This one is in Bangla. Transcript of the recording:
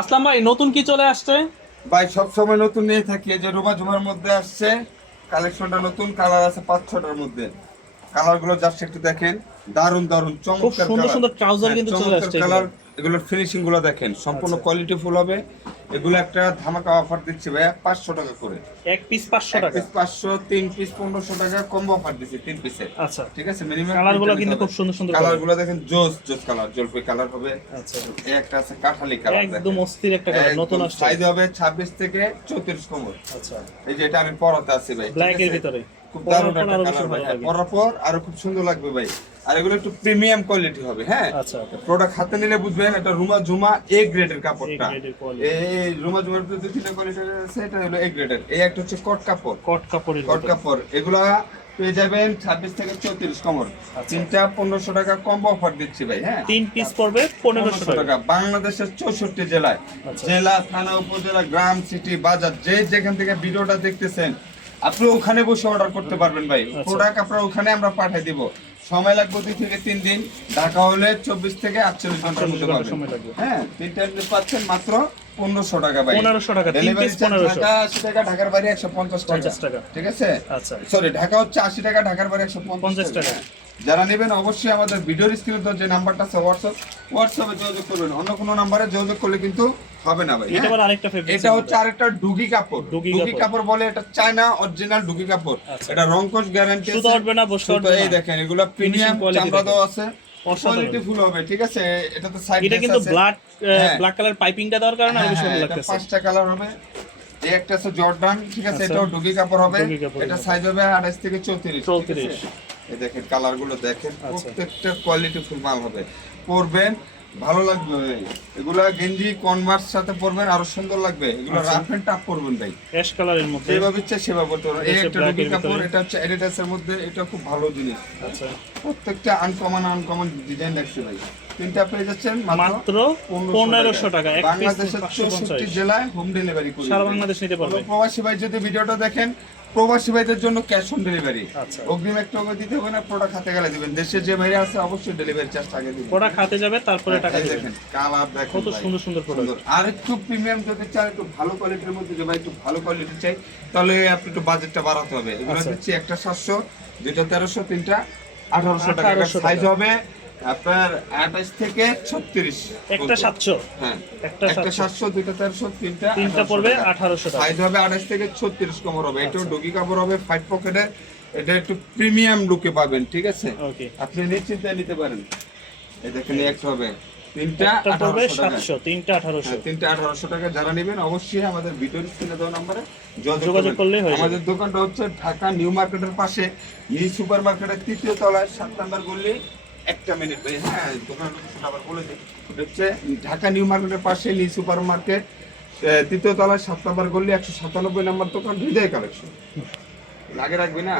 আসলাম ভাই, নতুন কি চলে আসছে? ভাই সব সময় নতুন নিয়ে থাকি। এই যে রুমা ঝুমার মধ্যে আসছে কালেকশনটা, নতুন কালার আছে 5-6টার মধ্যে। কালার গুলো জাস্ট একটু দেখেন, দারুন দারুন খুব চমৎকার সুন্দর কালার। সুন্দর ট্রাউজার হ্যাঁ, কিন্তু চলে চমৎকার আসছে এগুলো। কালার। এগুলোর ফিনিশিং গুলো দেখেন, সম্পূর্ণ আচ্ছা, কোয়ালিটি ফুল হবে। এগুলো একটা ধামাকা অফার দিচ্ছি ভাইয়া, 500 টাকা করে। এক পিস 500 এক টাকা। পিস 500, 3 পিস 1500 টাকা কম্বো অফার দিচ্ছি 3 পিসের। আচ্ছা, ঠিক আছে, মিনিমাম কালার গুলো কিন্তু খুব সুন্দর সুন্দর কালার কালার। গুলো দেখেন, জোস জোস কালার, জলপাই কালার হবে। আচ্ছা, এই একটা আছে কাঠালি কালার, একদম অস্থির একটা কালার, নতুন আসছে। সাইজ হবে 26 থেকে 34 কোমর। আচ্ছা, এই যে এটা আমি পরাতে আছি ভাই, ঠিক ব্ল্যাক এর আছে? ভিতরে খুব পরার দারুণ পর একটা আরো বেশি কালার ভাই। ভালো হ্যাঁ, লাগে। পরার পর আরো খুব সুন্দর লাগবে ভাই। আর এগুলো একটু প্রিমিয়াম কোয়ালিটি হবে। হ্যাঁ, আচ্ছা, প্রোডাক্ট হাতে নিলে বুঝবেন এটা রুমা ঝুমা এ গ্রেডের কাপড়টা। এই গ্রেডের কোয়ালিটি, এই রুমা ঝুমার ভিতরে দুই তিনটা কোয়ালিটি আছে, এটা হলো এ গ্রেডের। এই একটা হচ্ছে কট কাপড়। কট কাপড়ের কট ভিতরে। কাপড় এগুলা পেয়ে যাবেন 26 থেকে 34 কোমর। আচ্ছা। তিনটা 1500 টাকা কম্বো অফার দিচ্ছি ভাই। হ্যাঁ, 3 পিস পড়বে 1500 টাকা। টাকা। বাংলাদেশের 64 জেলায়, আচ্ছা। জেলা, থানা, উপজেলা, গ্রাম, সিটি, বাজার, যে যেখান থেকে ভিডিওটা দেখতেছেন আপনি ওখানে বসে অর্ডার করতে পারবেন ভাই। আচ্ছা। প্রোডাক্ট আপনার ওখানে আমরা পাঠিয়ে দিব। সময় লাগবে 2 থেকে 3 দিন। ঢাকা হলে 24 থেকে 48 ঘন্টার মধ্যে 48 ঘন্টা পাবেন। সময় লাগবে। হ্যাঁ, তিনটা জিনিস পাচ্ছেন মাত্র 1500 টাকা ভাই। 1500 টাকা, 3 ডেলিভারি পিস চার্জ 1500। ঢাকা 80 টাকা, ঢাকার বাইরে 150 টাকা। 50 টাকা। ঠিক আছে? আচ্ছা, সরি, ঢাকা হচ্ছে 80 টাকা, ঢাকার বাইরে 150 50 টাকা। টাকা। যারা নেবেন অবশ্যই আমাদের ভিডিওর স্ক্রিনে তো যে নাম্বারটা আছে হোয়াটসঅ্যাপে যোগাযোগ করবেন। অন্য কোনো নাম্বারে যোগাযোগ করলে কিন্তু হবে না ভাই। এটা হ্যাঁ? আবার আরেকটা ফেব্রিক। এটা হচ্ছে আরেকটা ডুগি কাপড়। ডুগি ডুগি কাপড়। কাপড় বলে, এটা চায়না অরিজিনাল ডুগি কাপড়। আচ্ছা। এটা রংকশ গ্যারান্টি আছে। সুতো উঠবে না, বসতে সুতো, উঠবে না। এই দেখেন এগুলো প্রিমিয়াম quality চামড়া দেখেন। দেওয়া আছে। অসাধারণ। কোয়ালিটি ফুল হবে, ঠিক আছে? এটা তো সাইড এটা কিন্তু ব্ল্যাক হ্যাঁ। ব্ল্যাক কালার পাইপিংটা দেওয়ার কারণে আরো হ্যাঁ, বেশি হ্যাঁ, ভালো এটা লাগতেছে। 5টা কালার হবে। এই একটা আছে জর্ডান, ঠিক আছে? আচ্ছা। এটাও ডুগি কাপড় হবে। ডুগি কাপড়ের এটা মধ্যে। সাইজ হবে 28 থেকে 34। 34 এই দেখেন কালার গুলো দেখেন, আচ্ছা। প্রত্যেকটা কোয়ালিটি ফুল মাল হবে। পরবেন ভালো লাগবে। এগুলা গেঞ্জি কনভার্স সাথে পরবেন আরো সুন্দর লাগবে। এগুলো আচ্ছা। রাফ এন্ড টাফ পরবেন ভাই, অ্যাশ কালারের মধ্যে। যেভাবে ইচ্ছা সেভাবে পরতে পারবেন। এই এটা একটা black ডুগি এর কাপড়, ভিতরে। এটা হচ্ছে এডিডাসের মধ্যে। এটা খুব ভালো জিনিস। আচ্ছা, প্রত্যেকটা আনকমন ডিজাইন দেখছি ভাই। তিনটা পেয়ে যাচ্ছেন মাত্র 1500 টাকা। এক পিস বাংলাদেশের 64 550। জেলায় হোম ডেলিভারি করি। সারা বাংলাদেশ নিতে পারবে। প্রবাসী ভাই যদি ভিডিওটা দেখেন, প্রবাসী ভাইদের জন্য ক্যাশ অন ডেলিভারি। আচ্ছা। অগ্রিম একটা টাকা দিতে হবে না, প্রোডাক্ট হাতে গেলে দিবেন। দেশে যে ভাইরা আছে অবশ্যই ডেলিভারি চার্জ আগে দিবেন। ওরা খাতে যাবে, তারপরে টাকা এই দিবেন। দেখেন কালার দেখেন কত ভাই। সুন্দর সুন্দর প্রোডাক্ট। সুন্দর। আর একটু প্রিমিয়াম যদি চাই, একটু ভালো কোয়ালিটির মধ্যে, যে ভাই একটু ভালো কোয়ালিটি চাই, তাহলে আপনি একটু বাজেটটা বাড়াতে হবে। এগুলো আচ্ছা। দিচ্ছি একটা 700, দুইটা 1300, তিনটা 1800 টাকা। 1800 সাইজ টাকা। হবে আপনার 28 থেকে 36। একটা 700, হ্যাঁ, একটা একটা 700, 700, দুইটা 1300, তিনটা তিনটা 1800 পড়বে টাকা। 1800 টাকা। সাইজ হবে 28 থেকে 36 কোমর হবে। এটাও আচ্ছা। ডুগি কাপড় হবে, 5 পকেটের। এটা একটু প্রিমিয়াম লুকে পাবেন, ঠিক আছে? ওকে। আপনি নিশ্চিন্তে নিতে পারেন। এই দেখেন একটা হবে, তিনটা একটা পড়বে 1800 টাকা। 700, তিনটা 1800। হ্যাঁ, তিনটা 1800 টাকা। যারা নেবেন অবশ্যই আমাদের ভিডিওর স্ক্রিনে দেওয়া নম্বরে যোগাযোগ যোগাযোগ করলেই হয়ে করবেন। যাবে। আমাদের দোকানটা হচ্ছে ঢাকা নিউ মার্কেটের পাশে, নিউ সুপার মার্কেটের 3য় তলায়, 7 নাম্বার গলি। একটা মিনিট ভাই, হ্যাঁ, দোকান লোকেশনটা আবার বলে দিই। এটা হচ্ছে ঢাকা নিউ মার্কেটের পাশে নিউ সুপার মার্কেট, 3য় তলায়, 7 নাম্বার গলি, 197 নাম্বার দোকান, হৃদয় কালেকশন। লাগে রাখবি না?